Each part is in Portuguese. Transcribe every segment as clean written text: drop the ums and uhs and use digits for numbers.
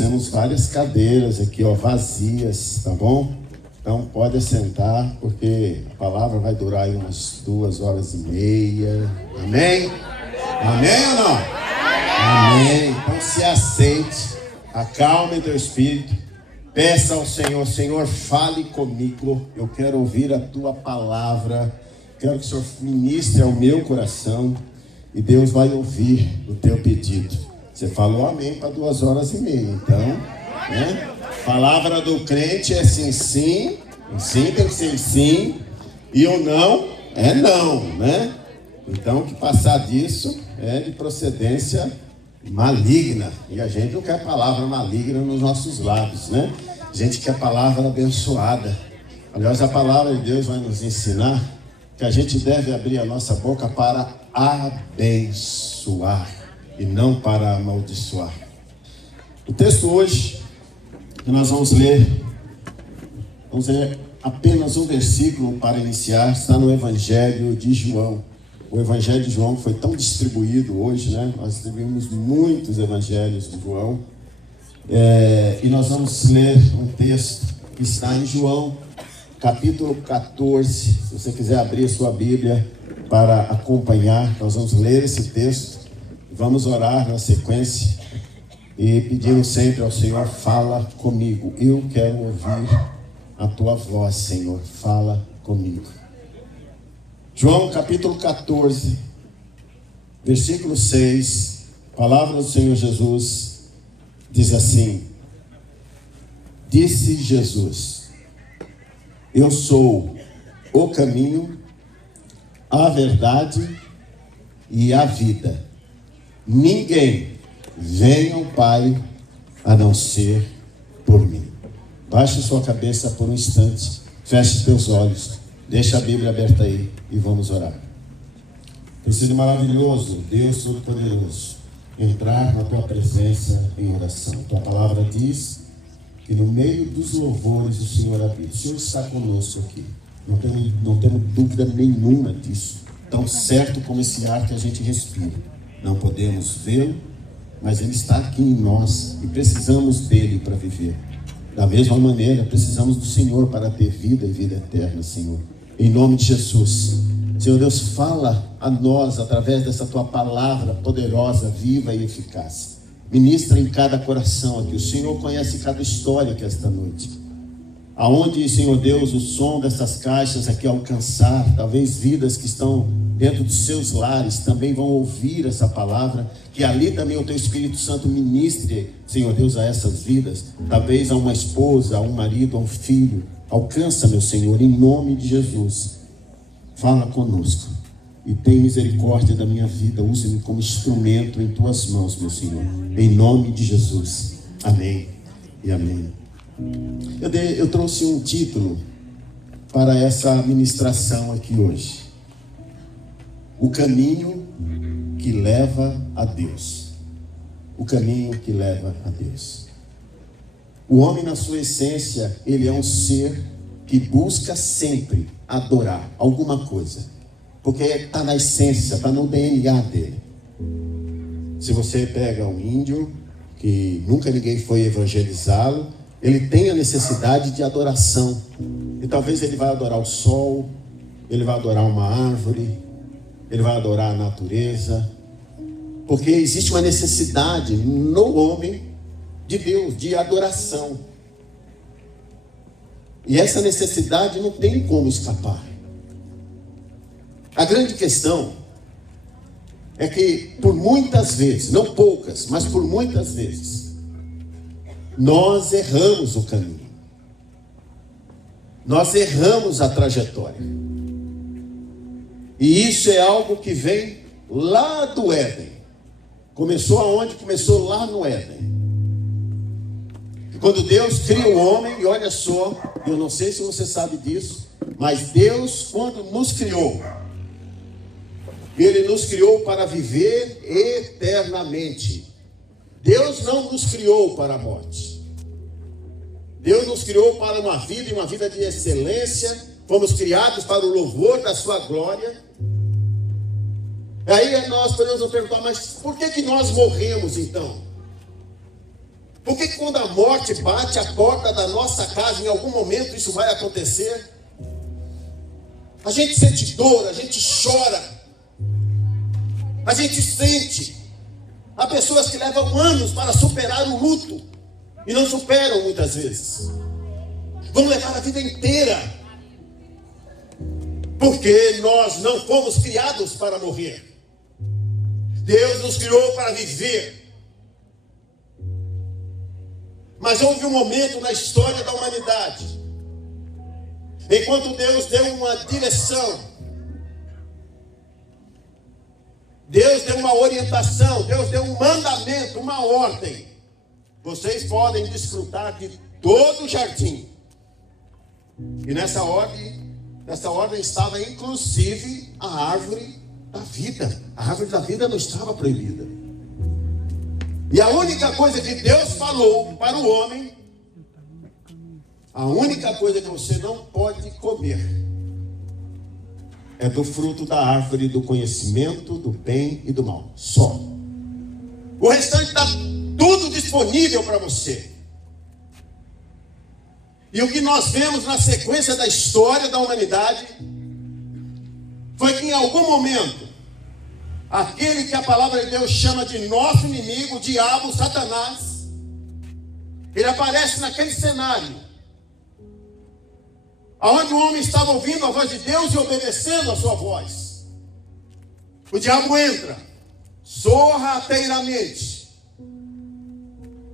temos várias cadeiras aqui, ó, vazias, tá bom? Então pode assentar, porque a palavra vai durar aí umas 2h30. Amém? Amém ou não? Amém. Então se aceite, acalme teu espírito, peça ao Senhor: Senhor, fale comigo, eu quero ouvir a tua palavra, quero que o Senhor ministre ao meu coração, e Deus vai ouvir o teu pedido. Você falou amém para 2h30, então, né? Palavra do crente é sim, sim, sim tem que ser sim, e o não é não, né? Então, que passar disso é de procedência maligna, e a gente não quer palavra maligna nos nossos lábios, né? A gente quer palavra abençoada. Aliás, a palavra de Deus vai nos ensinar que a gente deve abrir a nossa boca para abençoar e não para amaldiçoar. O texto hoje que nós vamos ler apenas um versículo para iniciar, está no Evangelho de João. O Evangelho de João foi tão distribuído hoje, né? Nós distribuímos muitos Evangelhos de João. E nós vamos ler um texto que está em João, capítulo 14. Se você quiser abrir sua Bíblia para acompanhar, nós vamos ler esse texto. Vamos orar na sequência e pedindo sempre ao Senhor: fala comigo. Eu quero ouvir a tua voz, Senhor. Fala comigo. João capítulo 14, versículo 6, palavra do Senhor Jesus, diz assim: disse Jesus: eu sou o caminho, a verdade e a vida. Ninguém vem ao Pai a não ser por mim. Baixe sua cabeça por um instante, feche teus olhos, deixa a Bíblia aberta aí e vamos orar. Tem sido maravilhoso, Deus Todo-Poderoso, entrar na tua presença em oração. Tua palavra diz que no meio dos louvores o Senhor habita. O Senhor está conosco aqui. Não temos dúvida nenhuma disso. Tão certo como esse ar que a gente respira. Não podemos vê-lo, mas Ele está aqui em nós e precisamos dele para viver. Da mesma maneira, precisamos do Senhor para ter vida e vida eterna, Senhor. Em nome de Jesus. Senhor Deus, fala a nós através dessa tua palavra poderosa, viva e eficaz. Ministra em cada coração aqui. O Senhor conhece cada história aqui esta noite. Aonde, Senhor Deus, o som dessas caixas aqui alcançar, talvez vidas que estão dentro dos seus lares também vão ouvir essa palavra, que ali também o teu Espírito Santo ministre, Senhor Deus, a essas vidas, talvez a uma esposa, a um marido, a um filho. Alcança, meu Senhor, em nome de Jesus. Fala conosco e tem misericórdia da minha vida. Use-me como instrumento em tuas mãos, meu Senhor, em nome de Jesus. Amém e amém. Eu trouxe um título para essa ministração aqui hoje: o caminho que leva a Deus. O caminho que leva a Deus. O homem, na sua essência, ele é um ser que busca sempre adorar alguma coisa, porque está na essência, está no DNA dele. Se você pega um índio que nunca ninguém foi evangelizá-lo, ele tem a necessidade de adoração. E talvez ele vai adorar o sol, ele vai adorar uma árvore, ele vai adorar a natureza, porque existe uma necessidade no homem de Deus, de adoração. E essa necessidade não tem como escapar. A grande questão é que por muitas vezes, não poucas, mas por muitas vezes, nós erramos o caminho. Nós erramos a trajetória. E isso é algo que vem lá do Éden. Começou aonde? Começou lá no Éden. Quando Deus cria o homem, e olha só, eu não sei se você sabe disso, mas Deus, quando nos criou, Ele nos criou para viver eternamente. Deus não nos criou para a morte. Deus nos criou para uma vida, e uma vida de excelência. Fomos criados para o louvor da sua glória. Aí nós podemos nos perguntar: mas por que nós morremos então? Por que quando a morte bate a porta da nossa casa, em algum momento isso vai acontecer? A gente sente dor, a gente chora, a gente sente. Há pessoas que levam anos para superar o luto e não superam muitas vezes. Vão levar a vida inteira, porque nós não fomos criados para morrer. Deus nos criou para viver. Mas houve um momento na história da humanidade, enquanto Deus deu uma direção, Deus deu uma orientação, Deus deu um mandamento, uma ordem. Vocês podem desfrutar de todo o jardim. E nessa ordem estava inclusive a árvore da vida. A árvore da vida não estava proibida. E a única coisa que Deus falou para o homem, a única coisa que você não pode comer, é do fruto da árvore do conhecimento, do bem e do mal. Só. O restante está tudo disponível para você. E o que nós vemos na sequência da história da humanidade foi que em algum momento, aquele que a palavra de Deus chama de nosso inimigo, o diabo, Satanás, ele aparece naquele cenário, onde o homem estava ouvindo a voz de Deus e obedecendo a sua voz. O diabo entra, sorrateiramente.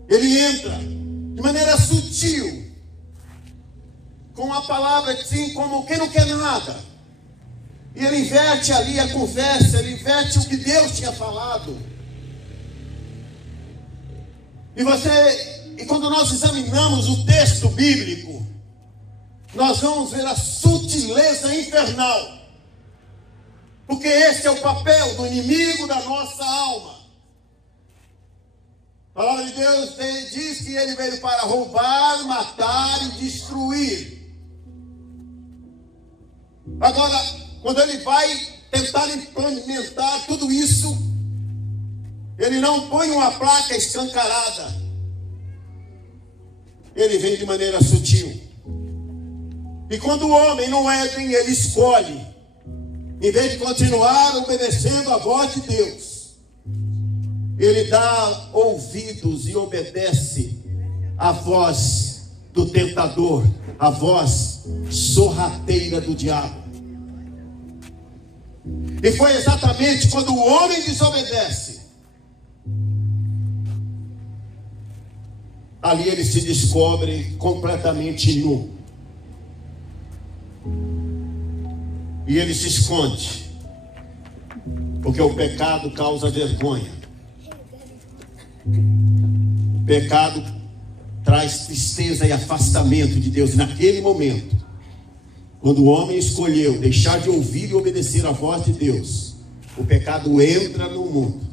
Ele entra de maneira sutil, com a palavra assim, como quem não quer nada. E ele inverte ali a conversa, ele inverte o que Deus tinha falado. E quando nós examinamos o texto bíblico, nós vamos ver a sutileza infernal. Porque esse é o papel do inimigo da nossa alma. A palavra de Deus diz que ele veio para roubar, matar e destruir. Agora, quando ele vai tentar implementar tudo isso, ele não põe uma placa escancarada. Ele vem de maneira sutil. E quando o homem no Éden, ele escolhe, em vez de continuar obedecendo a voz de Deus, ele dá ouvidos e obedece à voz do tentador, a voz sorrateira do diabo. E foi exatamente quando o homem desobedece, ali ele se descobre completamente nu. E ele se esconde, porque o pecado causa vergonha. O pecado traz tristeza e afastamento de Deus. E naquele momento, quando o homem escolheu deixar de ouvir e obedecer a voz de Deus, o pecado entra no mundo.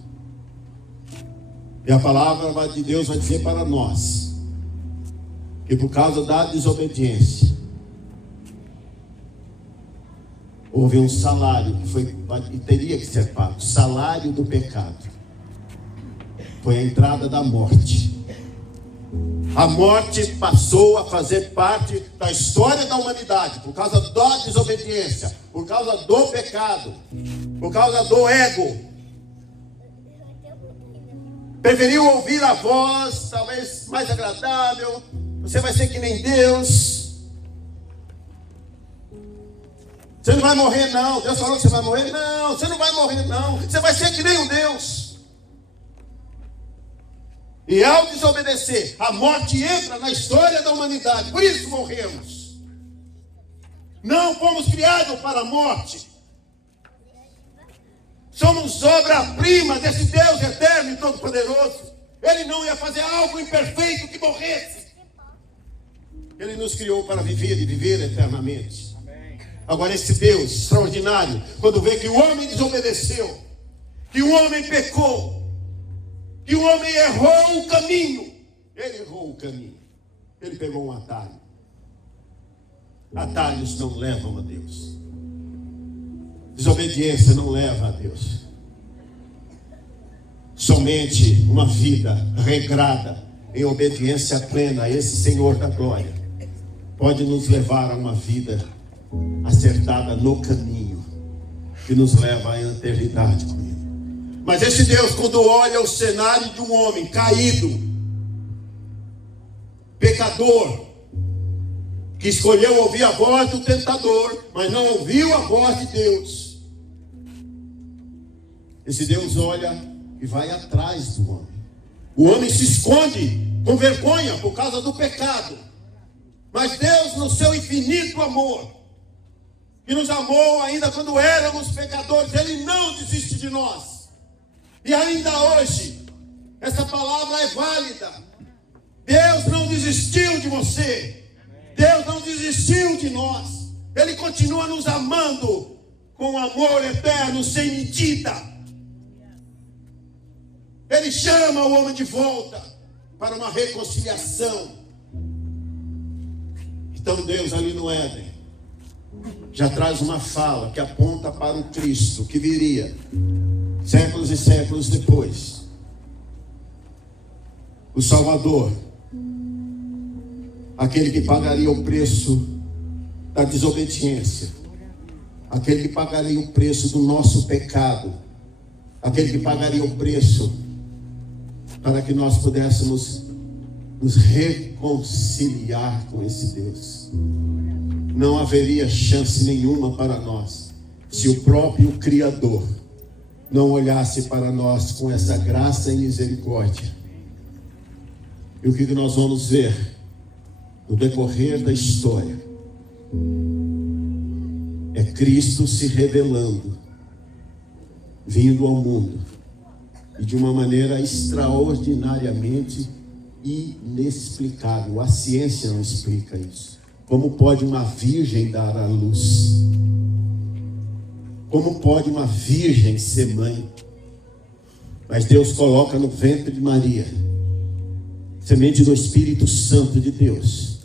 E a palavra de Deus vai dizer para nós que por causa da desobediência, houve um salário que foi e teria que ser pago. O salário do pecado foi a entrada da morte. A morte passou a fazer parte da história da humanidade por causa da desobediência, por causa do pecado, por causa do ego. Preferiu ouvir a voz talvez mais agradável. Você vai ser que nem Deus. Você não vai morrer não. Deus falou que você vai morrer? Não, você não vai morrer não. Você vai ser que nem um Deus. E ao desobedecer, a morte entra na história da humanidade. Por isso morremos. Não fomos criados para a morte. Somos obra-prima desse Deus eterno e todo-poderoso. Ele não ia fazer algo imperfeito que morresse. Ele nos criou para viver e viver eternamente. Agora esse Deus extraordinário, quando vê que o homem desobedeceu, que o homem pecou, que o homem errou o caminho, ele errou o caminho, ele pegou um atalho. Atalhos não levam a Deus. Desobediência não leva a Deus. Somente uma vida regrada, em obediência plena a esse Senhor da glória, pode nos levar a uma vida acertada no caminho que nos leva à eternidade com Ele. Mas esse Deus, quando olha o cenário de um homem caído, pecador, que escolheu ouvir a voz do tentador, mas não ouviu a voz de Deus, esse Deus olha e vai atrás do homem. O homem se esconde com vergonha por causa do pecado. Mas Deus, no seu infinito amor, que nos amou ainda quando éramos pecadores, Ele não desiste de nós. E ainda hoje, essa palavra é válida. Deus não desistiu de você. Deus não desistiu de nós. Ele continua nos amando com amor eterno, sem medida. Ele chama o homem de volta para uma reconciliação. Então Deus ali no Éden já traz uma fala que aponta para o Cristo que viria séculos e séculos depois. O Salvador, aquele que pagaria o preço da desobediência, aquele que pagaria o preço do nosso pecado, aquele que pagaria o preço para que nós pudéssemos nos reconciliar com esse Deus. Não haveria chance nenhuma para nós se o próprio Criador não olhasse para nós com essa graça e misericórdia. E o que nós vamos ver no decorrer da história é Cristo se revelando, vindo ao mundo, e de uma maneira extraordinariamente inexplicável. A ciência não explica isso. Como pode uma virgem dar à luz? Como pode uma virgem ser mãe? Mas Deus coloca no ventre de Maria, semente do Espírito Santo de Deus.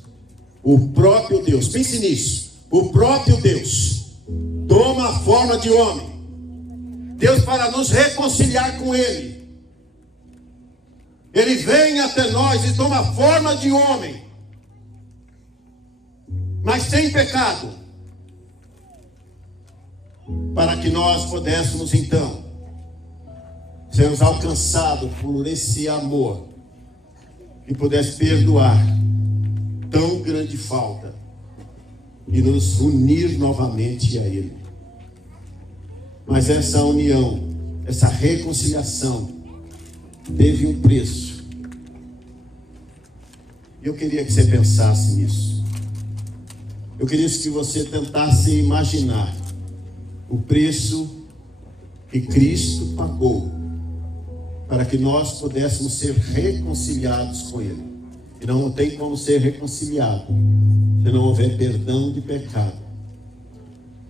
O próprio Deus, pense nisso, o próprio Deus toma a forma de homem. Deus, para nos reconciliar com Ele, Ele vem até nós e toma a forma de homem, mas sem pecado, para que nós pudéssemos então sermos alcançados por esse amor e pudesse perdoar tão grande falta e nos unir novamente a Ele. Mas essa união, essa reconciliação teve um preço. Eu queria que você pensasse nisso. Eu queria que você tentasse imaginar o preço que Cristo pagou para que nós pudéssemos ser reconciliados com Ele. E não tem como ser reconciliado se não houver perdão de pecado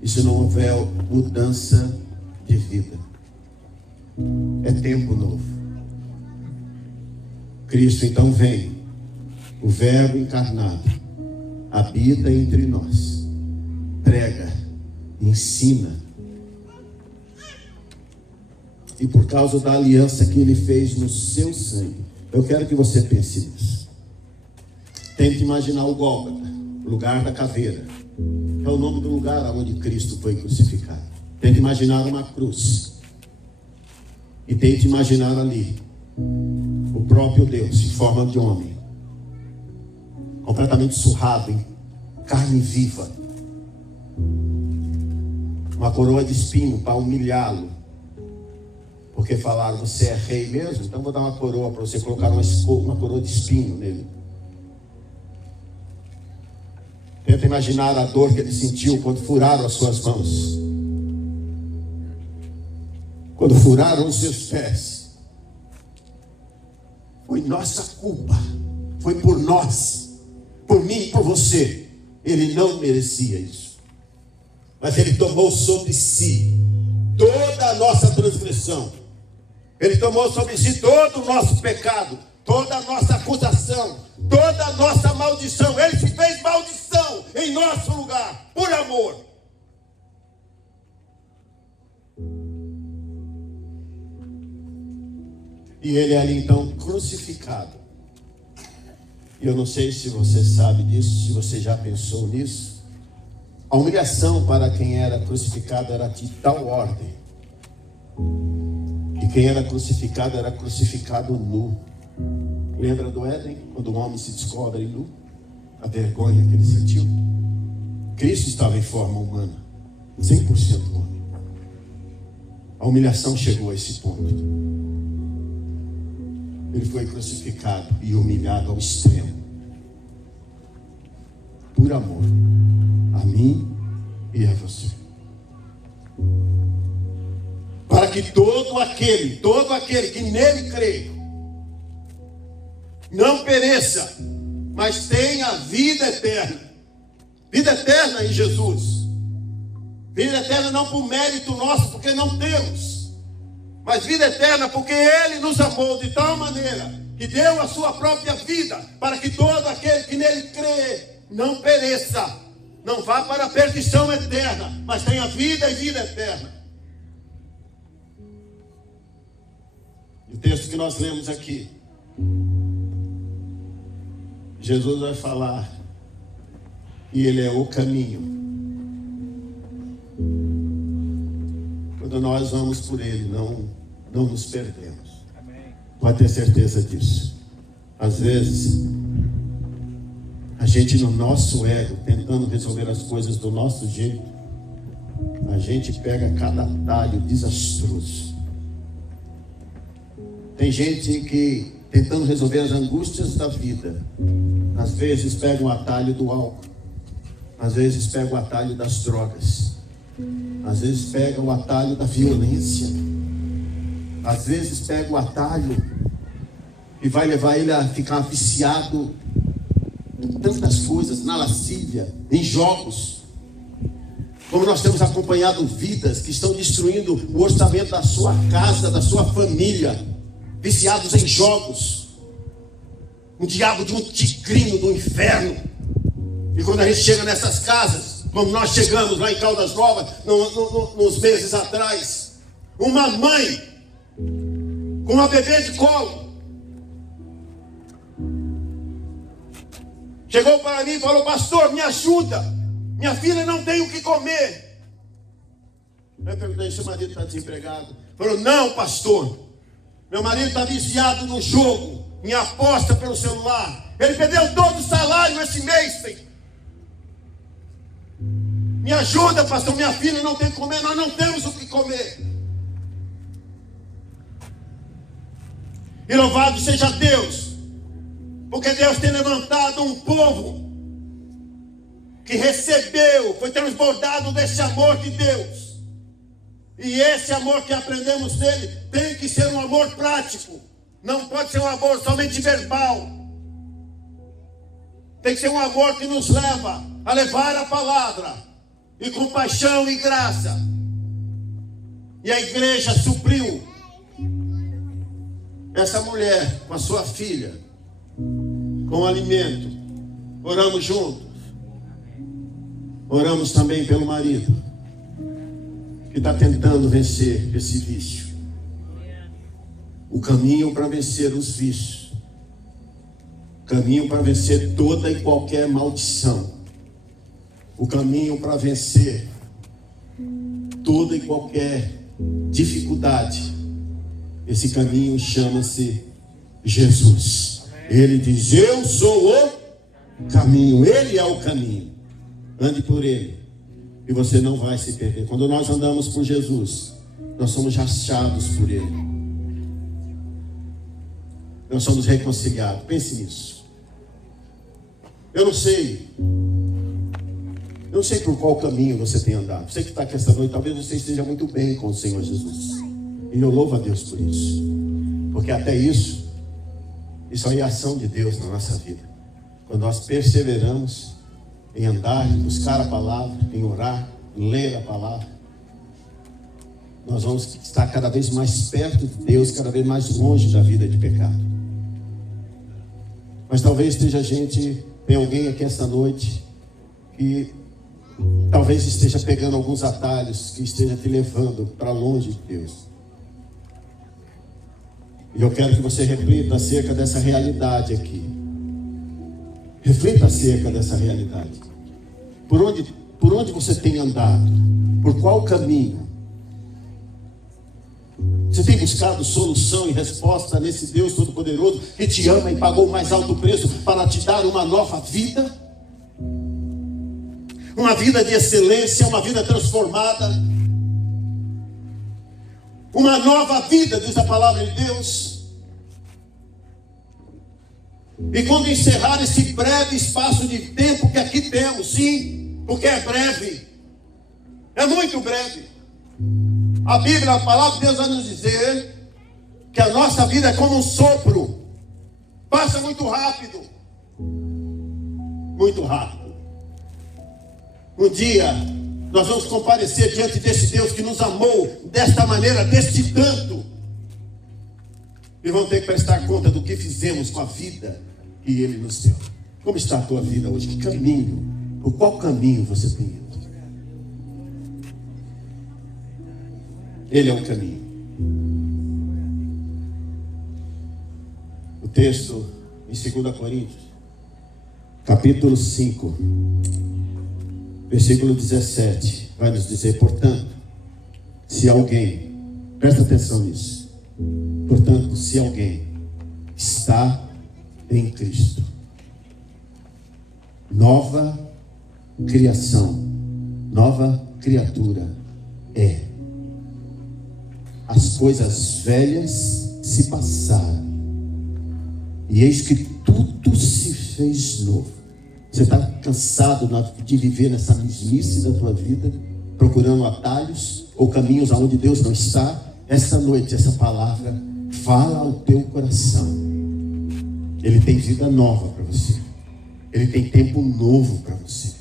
e se não houver mudança de vida. É tempo novo. Cristo então vem, o Verbo encarnado, habita entre nós, prega, ensina. E por causa da aliança que Ele fez no seu sangue, eu quero que você pense nisso. Tente imaginar o Gólgota, lugar da caveira. É o nome do lugar onde Cristo foi crucificado. Tente imaginar uma cruz. E tente imaginar ali o próprio Deus em forma de homem, completamente surrado em carne viva, uma coroa de espinho para humilhá-lo, porque falaram: você é rei mesmo? Então vou dar uma coroa para você. Colocar uma coroa de espinho nele. Tenta imaginar a dor que ele sentiu quando furaram as suas mãos, quando furaram os seus pés. Foi nossa culpa, foi por nós, por mim e por você. Ele não merecia isso, mas Ele tomou sobre si toda a nossa transgressão. Ele tomou sobre si todo o nosso pecado, toda a nossa acusação, toda a nossa maldição. Ele se fez maldição em nosso lugar, por amor. E Ele ali então crucificado, E eu não sei se você sabe disso, se você já pensou nisso. A humilhação para quem era crucificado era de tal ordem, que quem era crucificado nu. Lembra do Éden, quando o homem se descobre nu? A vergonha que ele sentiu. Cristo estava em forma humana, 100% homem. A humilhação chegou a esse ponto. Ele foi crucificado e humilhado ao extremo, por amor a mim e a você, para que todo aquele que nele crê não pereça, mas tenha vida eterna. Vida eterna em Jesus. Vida eterna não por mérito nosso, porque não temos, mas vida eterna porque Ele nos amou de tal maneira que deu a sua própria vida, para que todo aquele que nele crê não pereça, não vá para a perdição eterna, mas tenha vida e vida eterna. E o texto que nós lemos aqui, Jesus vai falar, e Ele é o caminho. Quando nós vamos por Ele, não nos perdemos. Pode ter certeza disso. Às vezes, a gente no nosso ego, tentando resolver as coisas do nosso jeito, a gente pega cada atalho desastroso. Tem gente que, tentando resolver as angústias da vida, às vezes pega um atalho do álcool, às vezes pega o atalho das drogas, às vezes pega o atalho da violência, às vezes pega o atalho que vai levar ele a ficar viciado em tantas coisas, na lascívia, em jogos. Como nós temos acompanhado vidas que estão destruindo o orçamento da sua casa, da sua família, viciados em jogos, um diabo de um tigrinho do inferno. E quando a gente chega nessas casas, como nós chegamos lá em Caldas Novas, nos meses atrás, uma mãe com uma bebê de colo chegou para mim e falou: pastor, me ajuda, minha filha não tem o que comer. Eu perguntei: seu marido está desempregado? Falou: não, pastor, meu marido está viciado no jogo, em aposta pelo celular. Ele perdeu todo o salário esse mês, Senhor. Me ajuda, pastor, minha filha não tem o que comer, nós não temos o que comer. E louvado seja Deus, porque Deus tem levantado um povo que recebeu, foi transbordado desse amor de Deus. E esse amor que aprendemos dele tem que ser um amor prático. Não pode ser um amor somente verbal. Tem que ser um amor que nos leva a levar a palavra, e com paixão e graça. E a igreja supriu essa mulher com a sua filha, com alimento. Oramos juntos. Oramos também pelo marido, que está tentando vencer esse vício. O caminho para vencer os vícios, o caminho para vencer toda e qualquer maldição, o caminho para vencer toda e qualquer dificuldade, esse caminho chama-se Jesus. Ele diz: eu sou o caminho, Ele é o caminho. Ande por Ele e você não vai se perder. Quando nós andamos por Jesus, nós somos rachados por Ele, nós somos reconciliados. Pense nisso. Eu não sei por qual caminho você tem andado. Você que está aqui essa noite, talvez você esteja muito bem com o Senhor Jesus, e eu louvo a Deus por isso, porque até isso aí é ação de Deus na nossa vida. Quando nós perseveramos em andar, em buscar a palavra, em orar, em ler a palavra, nós vamos estar cada vez mais perto de Deus, cada vez mais longe da vida de pecado. Mas talvez tem alguém aqui esta noite que talvez esteja pegando alguns atalhos, que esteja te levando para longe de Deus. E eu quero que você reflita acerca dessa realidade aqui. Reflita acerca dessa realidade. Por onde você tem andado? Por qual caminho? Você tem buscado solução e resposta nesse Deus Todo-Poderoso que te ama e pagou o mais alto preço para te dar uma nova vida? Uma vida de excelência, uma vida transformada. Uma nova vida, diz a palavra de Deus. E quando encerrar esse breve espaço de tempo que aqui temos, sim, porque é breve, é muito breve. A Bíblia, a palavra de Deus vai nos dizer que a nossa vida é como um sopro, passa muito rápido, muito rápido. Um dia nós vamos comparecer diante desse Deus que nos amou desta maneira, deste tanto, e vamos ter que prestar conta do que fizemos com a vida que Ele nos deu. Como está a tua vida hoje? Que caminho? Por qual caminho você tem ido? Ele é o caminho. O texto em 2 Coríntios, capítulo 5, versículo 17, vai nos dizer: portanto, se alguém, presta atenção nisso, portanto, se alguém está em Cristo, nova criação, nova criatura é. As coisas velhas se passaram, e eis que tudo se fez novo. Você está cansado de viver nessa mesmice da tua vida, procurando atalhos ou caminhos aonde Deus não está? Essa noite, essa palavra fala ao teu coração. Ele tem vida nova para você. Ele tem tempo novo para você.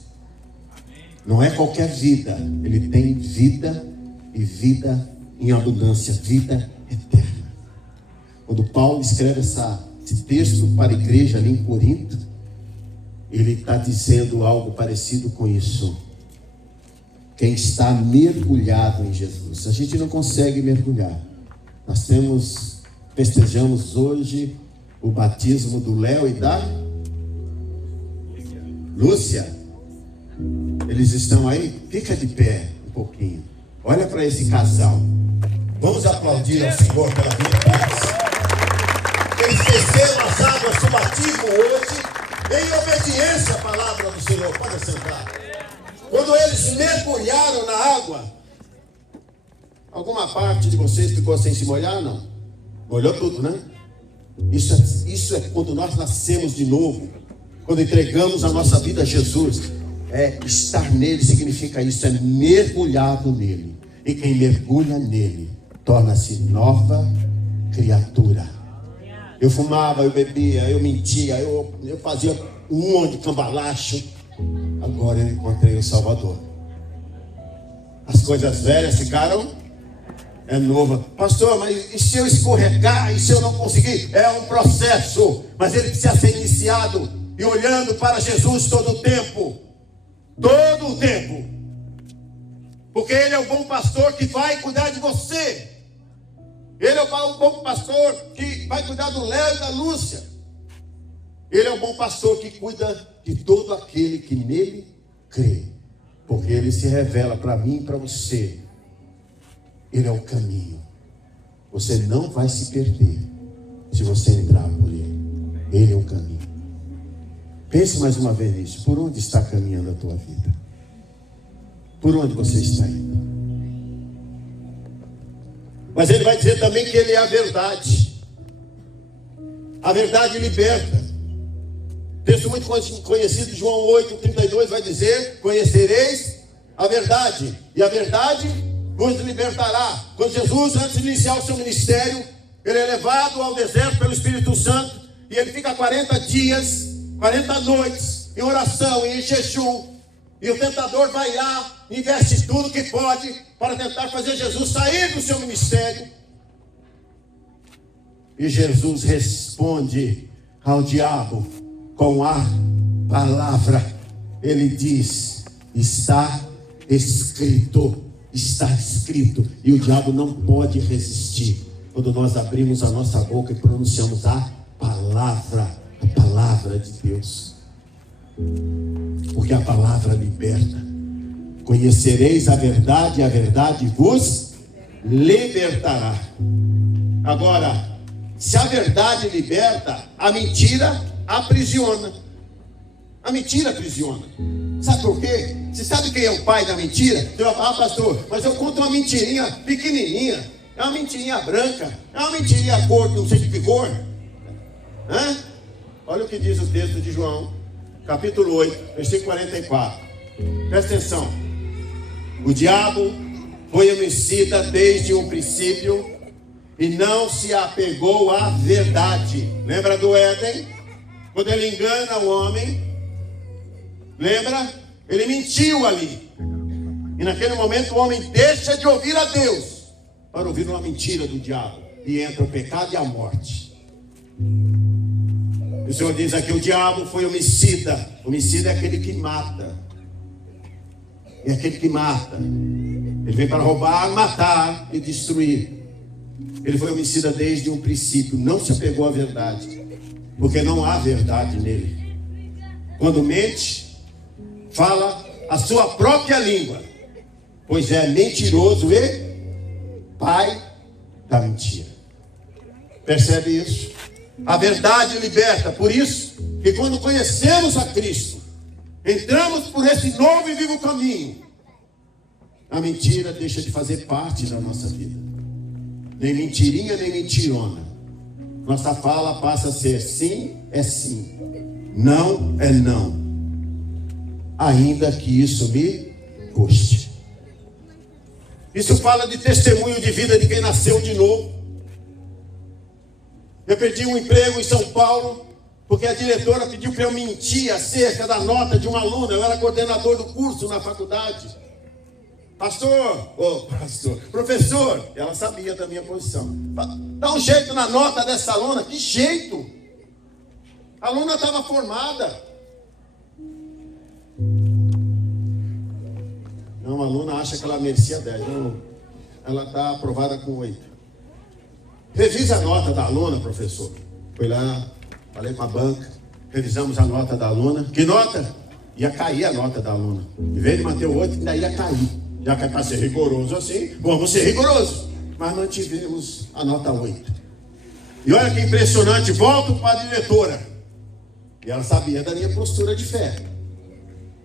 Não é qualquer vida. Ele tem vida, e vida em abundância, vida eterna. Quando Paulo escreve esse texto para a igreja ali em Corinto, ele está dizendo algo parecido com isso. Quem está mergulhado em Jesus. A gente não consegue mergulhar. Nós festejamos hoje o batismo do Léo e da Lúcia. Eles estão aí? Fica de pé um pouquinho. Olha para esse casal. Vamos aplaudir ao Senhor pela vida deles. Eles desceram as águas do batismo hoje em obediência à palavra do Senhor. Pode sentar. Quando eles mergulharam na água, alguma parte de vocês ficou sem se molhar? Não. Molhou tudo, né? Isso é quando nós nascemos de novo. Quando entregamos a nossa vida a Jesus. Estar nele significa isso, é mergulhado nele. E quem mergulha nele torna-se nova criatura. Eu fumava, eu bebia, eu mentia, eu fazia um monte de cambalacho. Agora eu encontrei o Salvador. As coisas velhas ficaram nova. Pastor, mas e se eu escorregar? E se eu não conseguir? É um processo, mas ele precisa ser iniciado. E olhando para Jesus todo o tempo. Todo o tempo. Porque Ele é o bom pastor que vai cuidar de você. Ele é o bom pastor que vai cuidar do Léo e da Lúcia. Ele é o bom pastor que cuida de todo aquele que nele crê. Porque Ele se revela para mim e para você. Ele é o caminho. Você não vai se perder se você entrar por Ele. Ele é o caminho. Pense mais uma vez nisso. Por onde está caminhando a tua vida? Por onde você está indo? Mas ele vai dizer também que ele é a verdade. A verdade liberta. Texto muito conhecido, João 8:32 vai dizer: conhecereis a verdade, e a verdade vos libertará. Quando Jesus, antes de iniciar o seu ministério, ele é levado ao deserto pelo Espírito Santo, e ele fica 40 dias, 40 noites em oração e em jejum. E o tentador vai lá, investe tudo que pode para tentar fazer Jesus sair do seu ministério. E Jesus responde ao diabo com a palavra. Ele diz: está escrito, está escrito. E o diabo não pode resistir quando nós abrimos a nossa boca e pronunciamos a palavra de Deus. Porque a palavra liberta. Conhecereis a verdade, e a verdade vos libertará. Agora, se a verdade liberta, a mentira aprisiona. A mentira aprisiona. Sabe por quê? Você sabe quem é o pai da mentira? Você vai falar, pastor, mas eu conto uma mentirinha pequenininha. É uma mentirinha branca. É uma mentirinha cor, não sei de que cor. Hã? Olha o que diz o texto de João, capítulo 8, versículo 44. Presta atenção. O diabo foi homicida desde o princípio e não se apegou à verdade. Lembra do Éden? Quando ele engana o homem, lembra? Ele mentiu ali. E naquele momento o homem deixa de ouvir a Deus para ouvir uma mentira do diabo. E entra o pecado e a morte. O Senhor diz aqui, o diabo foi homicida. Homicida é aquele que mata. É aquele que mata. Ele veio para roubar, matar e destruir. Ele foi homicida desde o princípio. Não se apegou à verdade. Porque não há verdade nele. Quando mente, fala a sua própria língua. Pois é mentiroso e pai da mentira. Percebe isso? A verdade liberta. Por isso que quando conhecemos a Cristo, entramos por esse novo e vivo caminho, a mentira deixa de fazer parte da nossa vida. Nem mentirinha, nem mentirona. Nossa fala passa a ser sim, é sim. Não, é não. Ainda que isso me custe. Isso fala de testemunho de vida de quem nasceu de novo. Eu perdi um emprego em São Paulo, porque a diretora pediu para eu mentir acerca da nota de uma aluna. Eu era coordenador do curso na faculdade. Professor, ela sabia da minha posição. Dá um jeito na nota dessa aluna. Que jeito? A aluna estava formada. Não, a aluna acha que ela merecia 10. Não, ela está aprovada com 8. Revisa a nota da aluna, professor. Fui lá, falei com a banca, revisamos a nota da aluna. Que nota? Ia cair a nota da aluna. Em vez de manter o 8, ainda ia cair. Já que é para ser rigoroso assim, vamos ser rigorosos. Mas mantivemos a nota 8. E olha que impressionante, volto para a diretora. E ela sabia da minha postura de fé.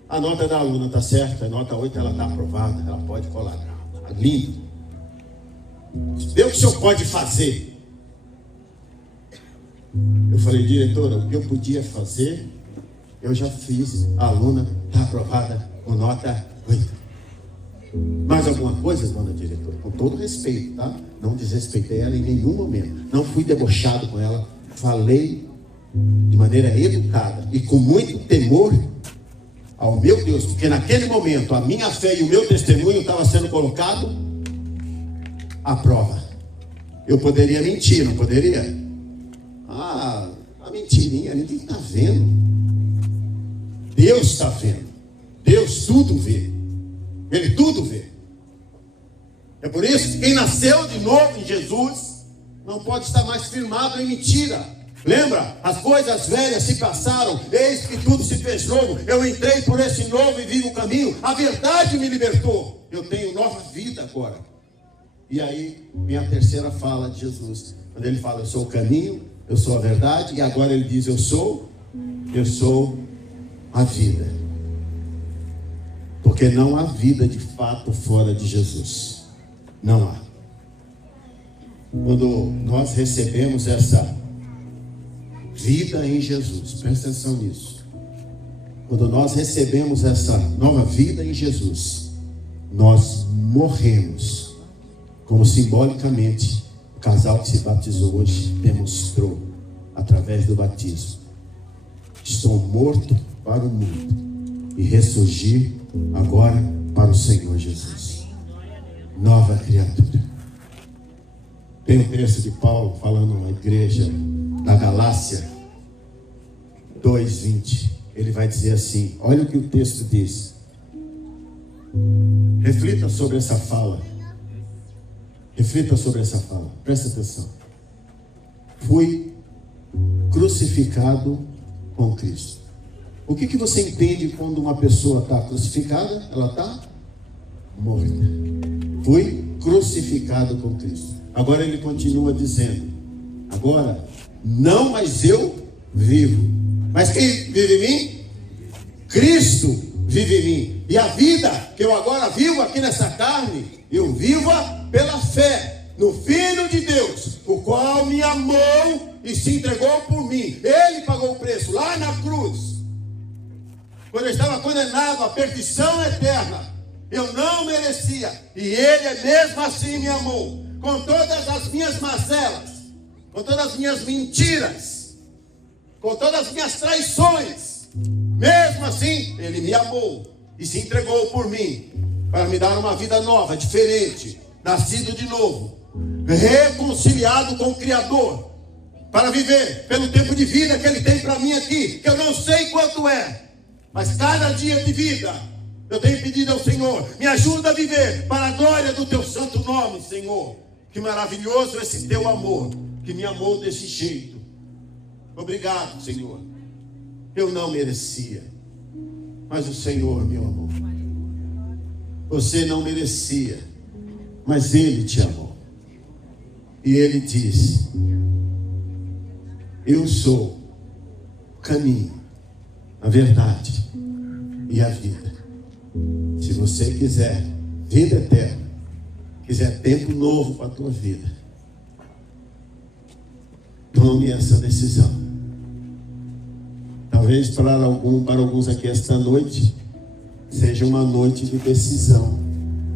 A nota da aluna está certa, a nota 8 ela está aprovada, ela pode colar. Tá lindo. Vê o que o senhor pode fazer. Eu falei, diretora, o que eu podia fazer, eu já fiz. A aluna está aprovada com nota 8. Mais alguma coisa, dona diretora? Com todo respeito, tá? Não desrespeitei ela em nenhum momento. Não fui debochado com ela. Falei de maneira educada e com muito temor ao meu Deus. Porque naquele momento a minha fé e o meu testemunho estava sendo colocado à prova. Eu poderia mentir, não poderia? A mentirinha, ninguém está vendo. Deus está vendo. Deus tudo vê. Ele tudo vê. É por isso que quem nasceu de novo em Jesus não pode estar mais firmado em mentira. Lembra? As coisas velhas se passaram, eis que tudo se fez novo. Eu entrei por esse novo e vivo caminho. A verdade me libertou. Eu tenho nova vida agora. E aí vem a terceira fala de Jesus, quando ele fala, eu sou o caminho, eu sou a verdade. E agora ele diz, eu sou a vida. Porque não há vida de fato fora de Jesus. Não há. Quando nós recebemos essa vida em Jesus, presta atenção nisso. Quando nós recebemos essa nova vida em Jesus, nós morremos, como simbolicamente o casal que se batizou hoje demonstrou através do batismo. Estou morto para o mundo e ressurgir agora para o Senhor Jesus. Nova criatura. Tem um texto de Paulo falando na igreja da Galácia 2:20. Ele vai dizer assim, olha o que o texto diz. Reflita sobre essa fala. Reflita sobre essa fala. Presta atenção. Fui crucificado com Cristo. O que você entende quando uma pessoa está crucificada? Ela está morta. Fui crucificado com Cristo. Agora ele continua dizendo: agora não mais eu vivo, mas quem vive em mim? Cristo vive em mim. E a vida que eu agora vivo aqui nessa carne, eu viva pela fé no Filho de Deus, o qual me amou e se entregou por mim. Ele pagou o preço lá na cruz, quando eu estava condenado à perdição eterna. Eu não merecia, e Ele mesmo assim me amou, com todas as minhas mazelas, com todas as minhas mentiras, com todas as minhas traições. Mesmo assim, Ele me amou e se entregou por mim, para me dar uma vida nova, diferente, nascido de novo, reconciliado com o Criador, para viver pelo tempo de vida que Ele tem para mim aqui, que eu não sei quanto é, mas cada dia de vida eu tenho pedido ao Senhor: me ajuda a viver para a glória do Teu santo nome, Senhor. Que maravilhoso esse Teu amor, que me amou desse jeito. Obrigado, Senhor. Eu não merecia, mas o Senhor me amou. Você não merecia, mas Ele te amou. E Ele diz: eu sou o caminho, a verdade e a vida. Se você quiser vida eterna, quiser tempo novo para a tua vida, tome essa decisão. Talvez para alguns aqui esta noite seja uma noite de decisão.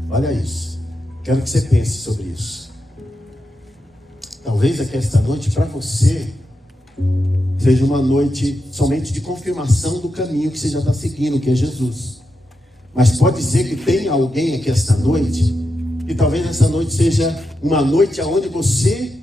Olha isso. Quero que você pense sobre isso. Talvez aqui esta noite para você seja uma noite somente de confirmação do caminho que você já está seguindo, que é Jesus. Mas pode ser que tenha alguém aqui esta noite, e talvez essa noite seja uma noite onde você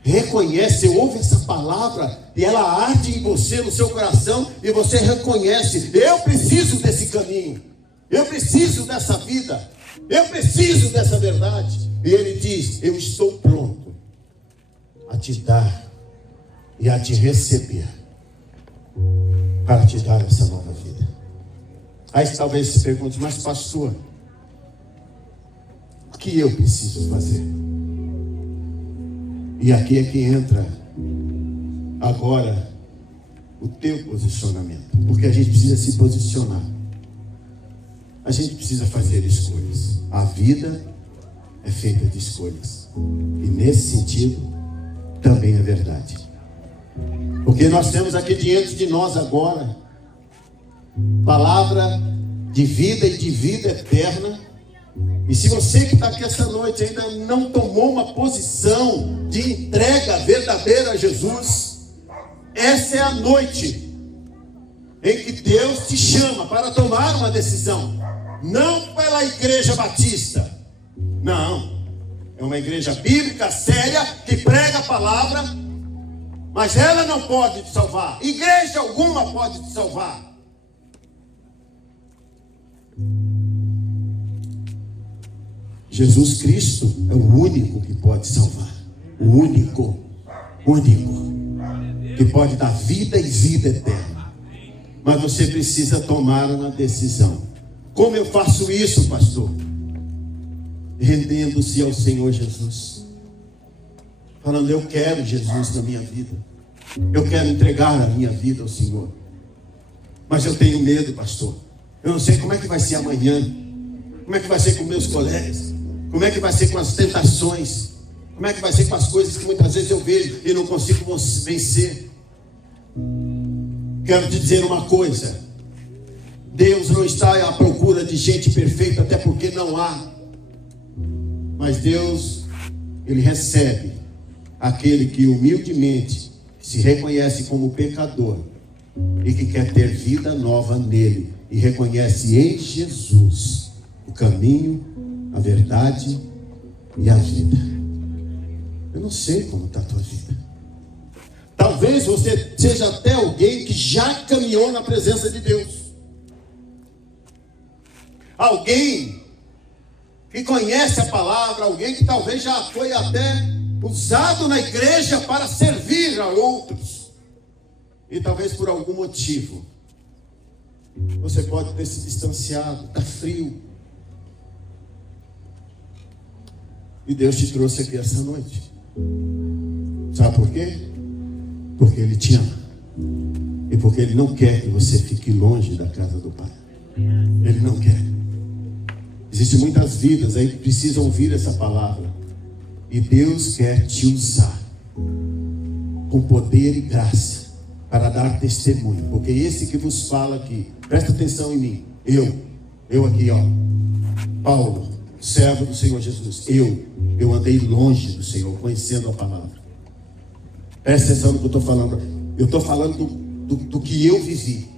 reconhece, ouve essa palavra e ela arde em você, no seu coração, e você reconhece: eu preciso desse caminho, eu preciso dessa vida, eu preciso dessa verdade. E Ele diz: eu estou pronto a te dar e a te receber, para te dar essa nova vida. Aí talvez se pergunte: mas pastor, o que eu preciso fazer? E aqui é que entra agora o teu posicionamento, porque a gente precisa se posicionar, a gente precisa fazer escolhas. A vida é feita de escolhas, e nesse sentido também é verdade, porque nós temos aqui diante de nós agora palavra de vida e de vida eterna. E se você que está aqui essa noite ainda não tomou uma posição de entrega verdadeira a Jesus, essa é a noite em que Deus te chama para tomar uma decisão. Não pela igreja batista, não, é uma igreja bíblica séria que prega a palavra, mas ela não pode te salvar. Igreja alguma pode te salvar. Jesus Cristo é o único que pode salvar. O único que pode dar vida e vida eterna. Mas você precisa tomar uma decisão. Como eu faço isso, pastor? Rendendo-se ao Senhor Jesus, falando: eu quero Jesus na minha vida, eu quero entregar a minha vida ao Senhor, mas eu tenho medo, pastor. Eu não sei como é que vai ser amanhã, como é que vai ser com meus colegas, como é que vai ser com as tentações, como é que vai ser com as coisas que muitas vezes eu vejo e não consigo vencer. Quero te dizer uma coisa: Deus não está à procura de gente perfeita, até porque não há. Mas Deus, Ele recebe aquele que humildemente se reconhece como pecador e que quer ter vida nova nele, e reconhece em Jesus o caminho, a verdade e a vida. Eu não sei como está a tua vida. Talvez você seja até alguém que já caminhou na presença de Deus, alguém que conhece a palavra, alguém que talvez já foi até usado na igreja para servir a outros, e talvez por algum motivo Você pode ter se distanciado, está frio. E Deus te trouxe aqui essa noite. Sabe por quê? Porque Ele te ama. E porque Ele não quer que você fique longe da casa do Pai. Ele não quer. Existem muitas vidas aí que precisam ouvir essa palavra. E Deus quer te usar com poder e graça para dar testemunho. Porque esse que vos fala aqui, presta atenção em mim. Eu aqui, ó, Paulo, servo do Senhor Jesus. Eu andei longe do Senhor, conhecendo a palavra. Presta atenção no que eu estou falando. Eu estou falando do que eu vivi.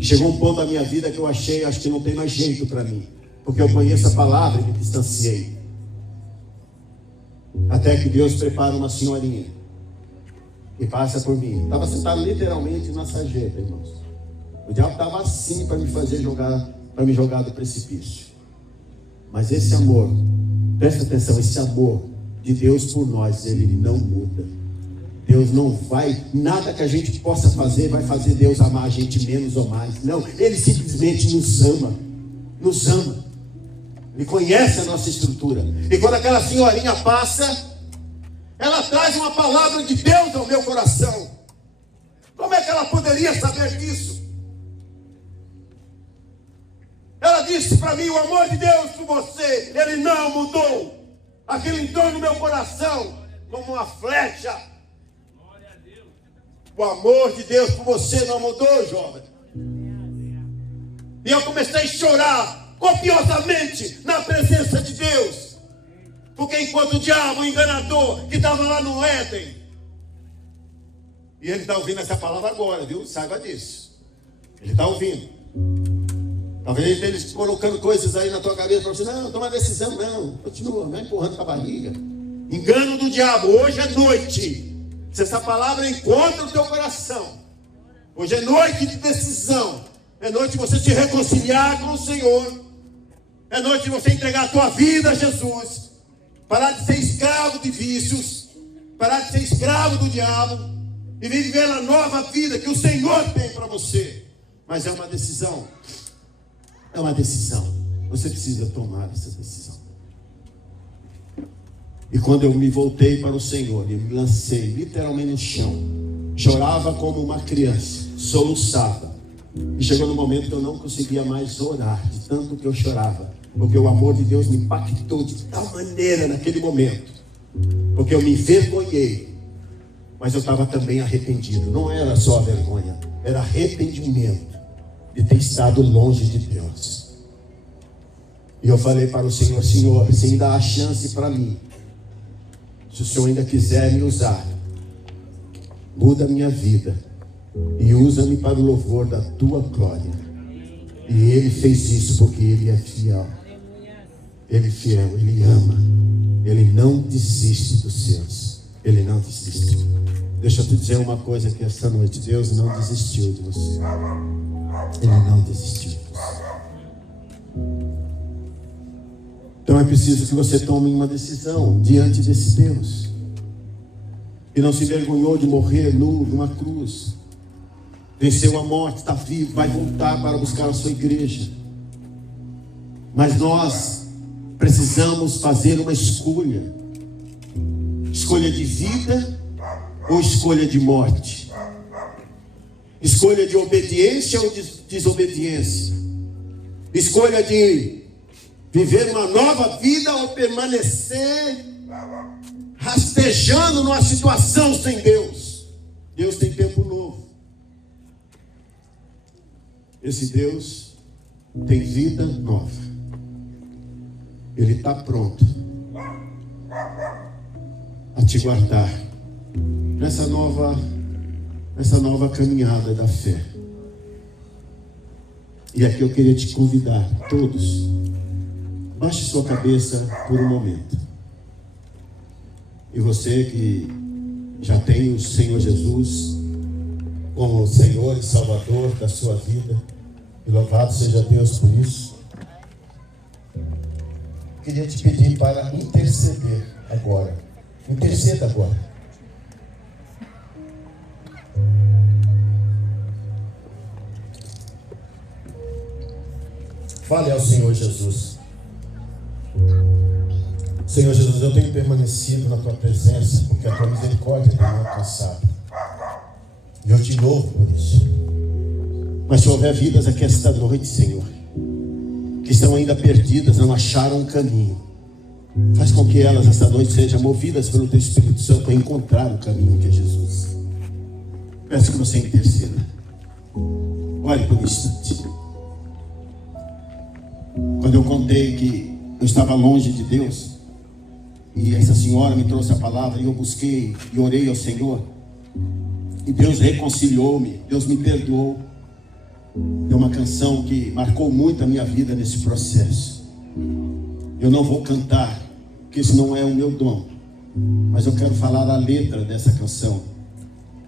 Chegou um ponto da minha vida que eu acho que não tem mais jeito para mim. Porque eu conheço a palavra e me distanciei. Até que Deus prepara uma senhorinha e passa por mim. Estava sentado literalmente na sarjeta, irmãos. O diabo estava assim para me fazer para me jogar do precipício. Mas esse amor, presta atenção, esse amor de Deus por nós, ele não muda. Deus não vai, nada que a gente possa fazer vai fazer Deus amar a gente menos ou mais. Não, Ele simplesmente nos ama. Nos ama. Ele conhece a nossa estrutura. E quando aquela senhorinha passa, ela traz uma palavra de Deus ao meu coração. Como é que ela poderia saber disso? Ela disse para mim: o amor de Deus por você, Ele não mudou. Aquilo entrou no meu coração como uma flecha. O amor de Deus por você não mudou, jovem. E eu comecei a chorar copiosamente na presença de Deus. Porque enquanto o diabo, o enganador, que estava lá no Éden, e ele está ouvindo essa palavra agora, viu? Saiba disso. Ele está ouvindo. Talvez eles colocando coisas aí na tua cabeça para você: não, toma decisão, não. Continua, não é empurrando com a barriga. Engano do diabo. Hoje é noite. Se essa palavra encontra o teu coração, hoje é noite de decisão. É noite de você se reconciliar com o Senhor. É noite de você entregar a tua vida a Jesus. Parar de ser escravo de vícios. Parar de ser escravo do diabo. E viver a nova vida que o Senhor tem para você. Mas é uma decisão. É uma decisão. Você precisa tomar essa decisão. E quando eu me voltei para o Senhor e me lancei literalmente no chão, chorava como uma criança, soluçava. E chegou no momento que eu não conseguia mais orar, de tanto que eu chorava. Porque o amor de Deus me impactou de tal maneira naquele momento. Porque eu me envergonhei. Mas eu estava também arrependido. Não era só a vergonha, era arrependimento de ter estado longe de Deus. E eu falei para o Senhor: Senhor, se ainda há chance para mim, se o Senhor ainda quiser me usar, muda a minha vida e usa-me para o louvor da tua glória. E Ele fez isso porque Ele é fiel. Ele é fiel, Ele ama. Ele não desiste dos seus. Ele não desiste. Deixa eu te dizer uma coisa aqui esta noite: Deus não desistiu de você. Ele não desistiu de você. Então é preciso que você tome uma decisão diante desse Deus, que não se envergonhou de morrer nu numa cruz, venceu a morte, está vivo, vai voltar para buscar a sua igreja. Mas nós precisamos fazer uma escolha: escolha de vida ou escolha de morte, escolha de obediência ou de desobediência, escolha de viver uma nova vida ou permanecer rastejando numa situação sem Deus. Deus tem tempo novo. Esse Deus tem vida nova. Ele está pronto a te guardar nessa nova caminhada da fé. E aqui eu queria te convidar, todos, baixe sua cabeça por um momento. E você que já tem o Senhor Jesus como Senhor e Salvador da sua vida, e louvado seja Deus por isso, queria te pedir para interceder agora. Interceda agora. Fale ao Senhor Jesus. Senhor Jesus, eu tenho permanecido na tua presença, porque a tua misericórdia tem me alcançado. E eu te louvo por isso. Mas se houver vidas aqui esta noite, Senhor, que estão ainda perdidas, não acharam um caminho, faz com que elas esta noite sejam movidas pelo teu Espírito Santo a encontrar o caminho que é Jesus. Peço que você interceda. Olhe por um instante. Quando eu contei que eu estava longe de Deus, e essa senhora me trouxe a palavra, e eu busquei e orei ao Senhor, e Deus reconciliou-me, Deus me perdoou. É uma canção que marcou muito a minha vida nesse processo. Eu não vou cantar, porque isso não é o meu dom, mas eu quero falar a letra dessa canção.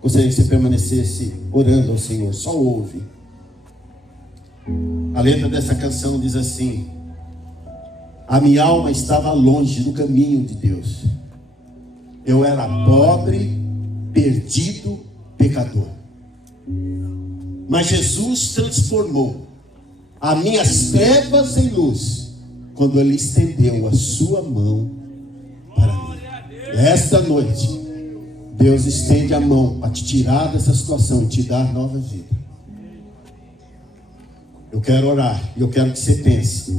Gostaria que você permanecesse orando ao Senhor, só ouve. A letra dessa canção diz assim: a minha alma estava longe do caminho de Deus. Eu era pobre, perdido, pecador. Mas Jesus transformou as minhas trevas em luz, quando Ele estendeu a sua mão para mim. Esta noite, Deus estende a mão para te tirar dessa situação e te dar nova vida. Eu quero orar e eu quero que você pense.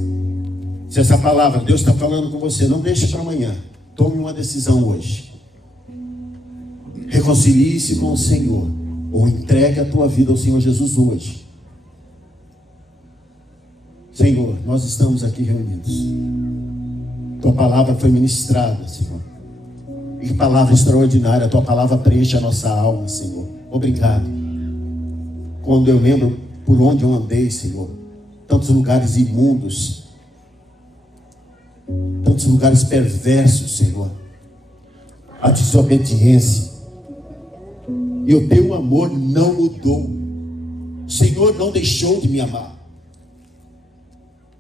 Se essa palavra, Deus está falando com você, não deixe para amanhã. Tome uma decisão hoje. Reconcilie-se com o Senhor, ou entregue a tua vida ao Senhor Jesus hoje. Senhor, nós estamos aqui reunidos. Tua palavra foi ministrada, Senhor. E que palavra extraordinária. A tua palavra preenche a nossa alma, Senhor. Obrigado. Quando eu lembro por onde eu andei, Senhor, tantos lugares imundos, tantos lugares perversos, Senhor, a desobediência, e o teu amor não mudou. O Senhor não deixou de me amar.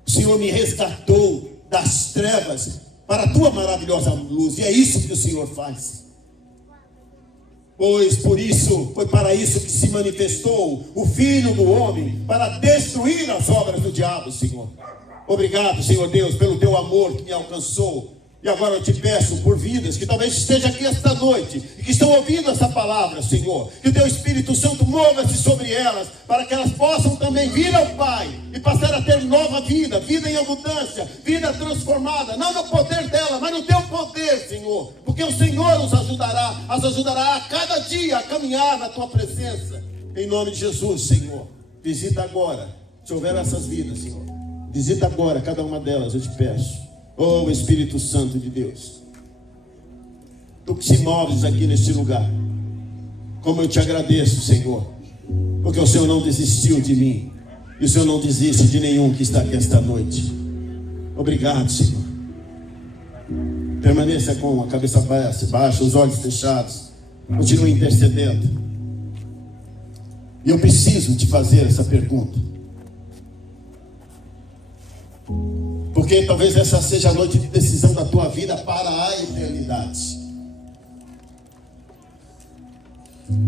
O Senhor me resgatou das trevas para a tua maravilhosa luz. E é isso que o Senhor faz. Pois por isso, foi para isso que se manifestou o Filho do Homem, para destruir as obras do diabo, Senhor. Obrigado, Senhor Deus, pelo teu amor que me alcançou. E agora eu te peço por vidas que talvez estejam aqui esta noite e que estão ouvindo essa palavra, Senhor, que o teu Espírito Santo mova-se sobre elas, para que elas possam também vir ao Pai e passar a ter nova vida, vida em abundância, vida transformada, não no poder dela, mas no teu poder, Senhor, porque o Senhor as ajudará a cada dia a caminhar na tua presença. Em nome de Jesus, Senhor, visita agora, se houver essas vidas, Senhor, visita agora cada uma delas, eu te peço. Oh Espírito Santo de Deus, tu que se moves aqui neste lugar, como eu te agradeço, Senhor, porque o Senhor não desistiu de mim, e o Senhor não desiste de nenhum que está aqui esta noite. Obrigado, Senhor. Permaneça com a cabeça baixa, os olhos fechados, continue intercedendo. E eu preciso te fazer essa pergunta, porque talvez essa seja a noite de decisão da tua vida para a eternidade.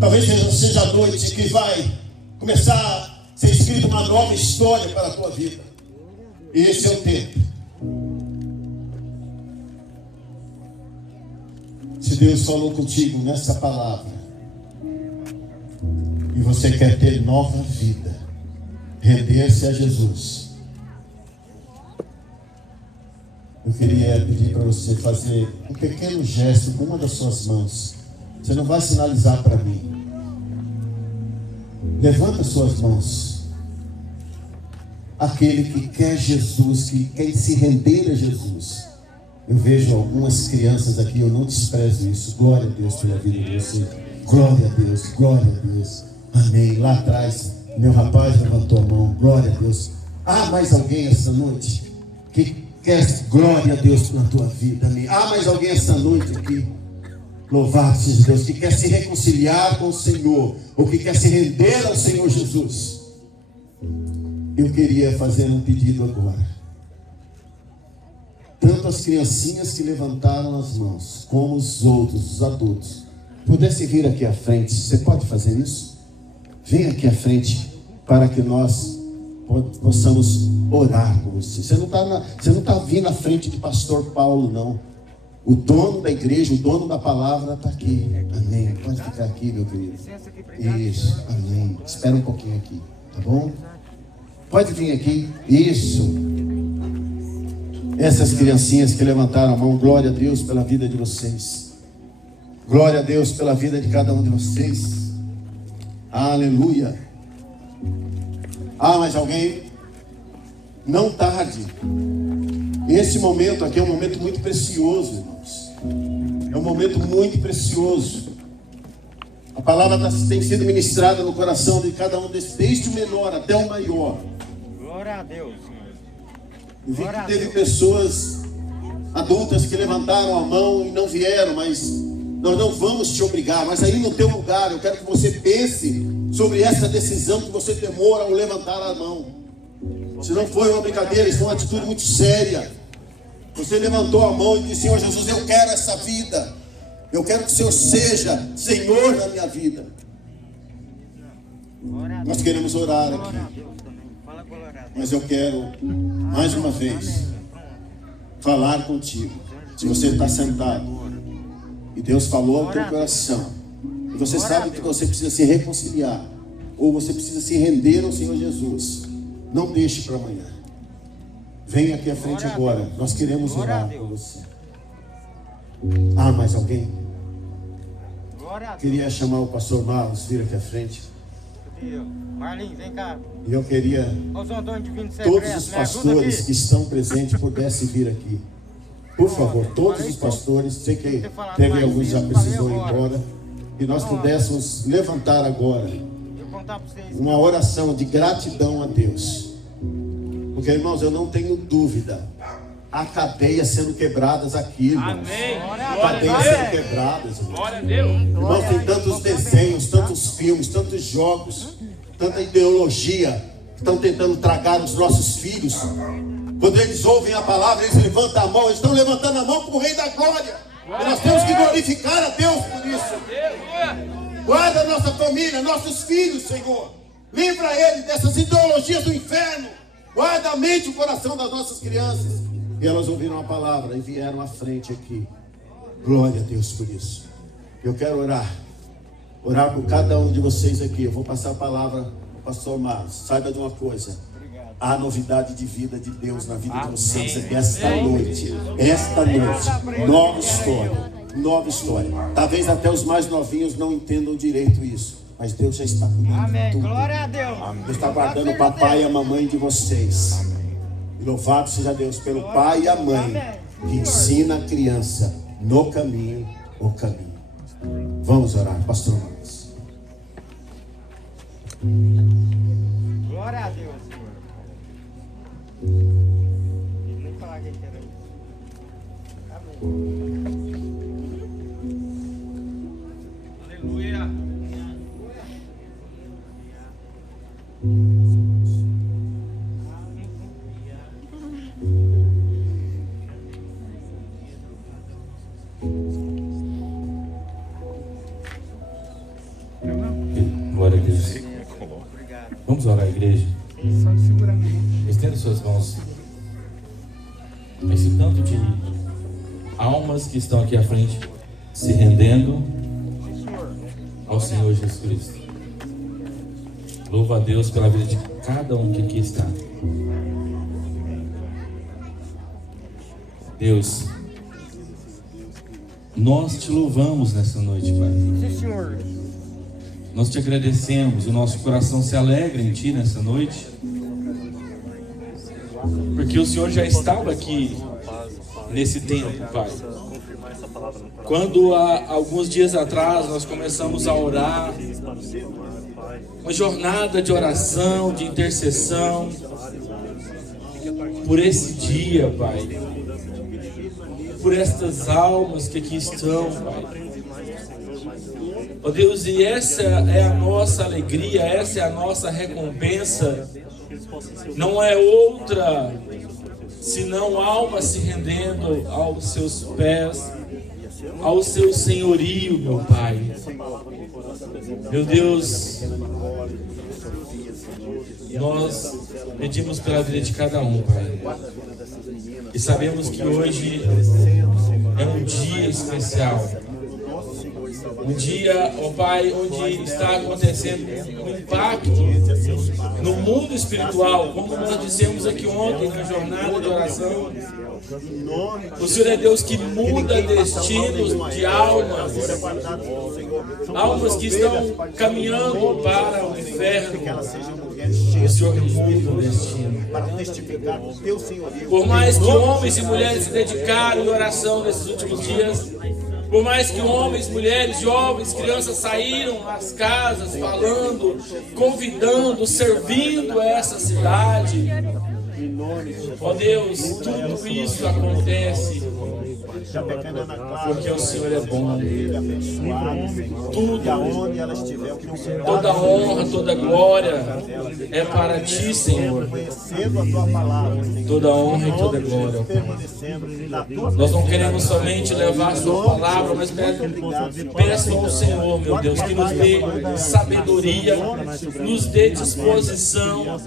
Talvez seja a noite que vai começar a ser escrita uma nova história para a tua vida. E esse é o tempo. Se Deus falou contigo nessa palavra, e você quer ter nova vida, render-se a Jesus, eu queria pedir para você fazer um pequeno gesto com uma das suas mãos. Você não vai sinalizar para mim. Levanta suas mãos. Aquele que quer Jesus, que quer se render a Jesus. Eu vejo algumas crianças aqui, eu não desprezo isso. Glória a Deus pela vida de você. Glória a Deus, glória a Deus. Amém. Lá atrás, meu rapaz levantou a mão. Glória a Deus. Há mais alguém essa noite que quer glória a Deus na tua vida? Amém. Há mais alguém essa noite aqui? Louvado seja Deus, que quer se reconciliar com o Senhor, ou que quer se render ao Senhor Jesus. Eu queria fazer um pedido agora. Tanto as criancinhas que levantaram as mãos, como os outros, os adultos, pudessem vir aqui à frente. Você pode fazer isso? Vem aqui à frente, para que nós possamos orar com você. Você não está vindo à frente de pastor Paulo, não. O dono da igreja, o dono da palavra está aqui. Amém. Pode ficar aqui, meu querido. Isso, amém. Espera um pouquinho aqui, tá bom? Pode vir aqui. Isso. Essas criancinhas que levantaram a mão, glória a Deus pela vida de vocês. Glória a Deus pela vida de cada um de vocês. Aleluia. Mais alguém? Não tarde. Esse momento aqui é um momento muito precioso, irmãos. É um momento muito precioso. A palavra tem sido ministrada no coração de cada um desses, desde o menor até o maior. Glória a Deus. Eu vi que teve pessoas adultas que levantaram a mão e não vieram, mas nós não vamos te obrigar. Mas aí no teu lugar, eu quero que você pense sobre essa decisão que você tomou ao levantar a mão. Se não foi uma brincadeira, isso foi uma atitude muito séria. Você levantou a mão e disse: Senhor Jesus, eu quero essa vida. Eu quero que o Senhor seja Senhor na minha vida. Nós queremos orar aqui. Mas eu quero, mais uma vez, falar contigo. Se você está sentado e Deus falou ao teu coração, e você sabe que você precisa se reconciliar, ou você precisa se render ao Senhor Jesus, não deixe para amanhã. Venha aqui à frente agora. Nós queremos orar por você. Mais alguém? Queria chamar o pastor Marlos, vir aqui à frente. Marlinhos, vem cá. E eu queria todos os pastores que estão presentes pudessem vir aqui. Por favor, todos os pastores. Sei que teve alguns que já precisou ir embora. E nós pudéssemos levantar agora uma oração de gratidão a Deus. Porque, irmãos, eu não tenho dúvida, há cadeias sendo quebradas aqui, irmãos. Amém. Cadeias sendo quebradas, irmãos. Glória a Deus. Irmãos, tem tantos desenhos, tantos filmes, tantos jogos, tanta ideologia que estão tentando tragar os nossos filhos. Quando eles ouvem a palavra, eles levantam a mão, eles estão levantando a mão para o Rei da Glória. E nós temos que glorificar a Deus por isso. Guarda a nossa família, nossos filhos, Senhor. Livra eles dessas ideologias do inferno. Guarda a mente e o coração das nossas crianças. E elas ouviram a palavra e vieram à frente aqui. Glória a Deus por isso. Eu quero orar por cada um de vocês aqui. Eu vou passar a palavra ao pastor Marcos. Saiba de uma coisa: há novidade de vida de Deus na vida de vocês aqui esta noite. Esta noite, nova história. Talvez até os mais novinhos não entendam direito isso, mas Deus já está cuidando. Amém. Tudo. Glória a Deus. Deus está guardando o papai e a mamãe de vocês. E louvado seja Deus pelo pai e a mãe que ensina a criança no caminho, o caminho. Vamos orar, pastor Marcos. Glória a Deus, Senhor. Nem falar que era isso. Amém. Aleluia. Glória a Deus. Vamos orar, igreja. Estenda suas mãos. Esse tanto de almas que estão aqui à frente se rendendo ao Senhor Jesus Cristo. Louva a Deus pela vida de cada um que aqui está. Deus, nós te louvamos nessa noite, Pai. Sim, Senhor. Nós te agradecemos, o nosso coração se alegra em Ti nessa noite, porque o Senhor já estava aqui nesse tempo, Pai. Quando há alguns dias atrás nós começamos a orar, uma jornada de oração, de intercessão, por esse dia, Pai, por estas almas que aqui estão, Pai. Ó Deus, e essa é a nossa alegria, essa é a nossa recompensa. Não é outra senão almas se rendendo aos seus pés, ao seu senhorio, meu Pai. Meu Deus, nós pedimos pela vida de cada um, Pai. E sabemos que hoje é um dia especial. Um dia, ó Pai, onde está acontecendo um impacto no mundo espiritual, como nós dissemos aqui ontem na jornada de oração. O Senhor é Deus que muda destinos de almas, almas que estão caminhando para o inferno. O Senhor muda o destino. Por mais que homens e mulheres se dedicaram em oração nesses últimos dias, por mais que homens, mulheres, jovens, crianças saíram das casas falando, convidando, servindo essa cidade. Ó Deus, tudo isso acontece porque o Senhor é bom. Tudo, toda honra, toda glória é para Ti, Senhor. Toda honra e toda glória. Nós não queremos somente levar a Sua palavra, mas peço ao Senhor, meu Deus, que nos dê sabedoria, nos dê disposição,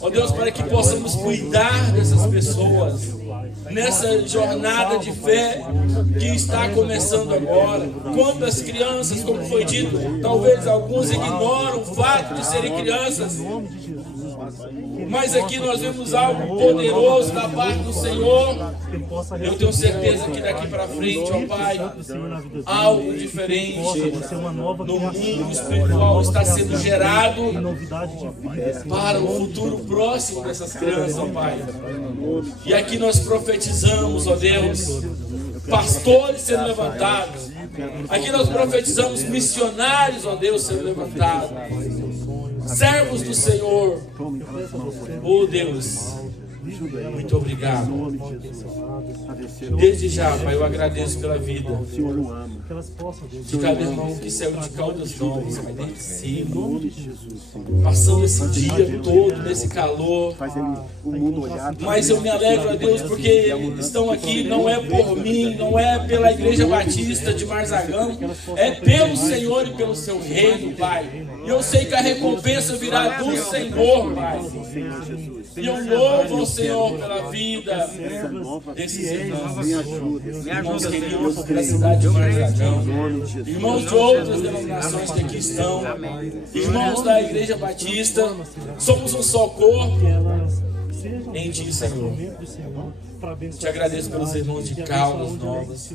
ó Deus, para que possamos cuidar dessas pessoas nessa jornada de fé que está começando agora. Quantas crianças, como foi dito, talvez alguns ignoram o fato de serem crianças, mas aqui nós vemos algo poderoso da parte do Senhor. Eu tenho certeza que daqui para frente, ó Pai, algo diferente no mundo espiritual está sendo gerado para o futuro próximo dessas crianças, ó Pai. E aqui nós profetizamos, ó Deus, pastores sendo levantados. Aqui nós profetizamos missionários, ó Deus, sendo levantados. Servos do Senhor. Oh Deus, muito obrigado. Desde já, Pai, eu agradeço pela vida de cada irmão que saiu de Caldas Novas, Pai, desde cima, passando esse dia todo nesse calor. Mas eu me alegro, a Deus, porque estão aqui, não é por mim, não é pela Igreja Batista de Marzagão, é pelo Senhor e pelo Seu reino, Pai. E eu sei que a recompensa virá do Senhor, Pai. E eu louvo ao Senhor pela vida desses irmãos queridos da cidade de Marzagão, irmãos de outras denominações que aqui estão, irmãos da Igreja Batista. Somos um só corpo em Ti, Senhor. Te agradeço pelos irmãos de Caldas Novas.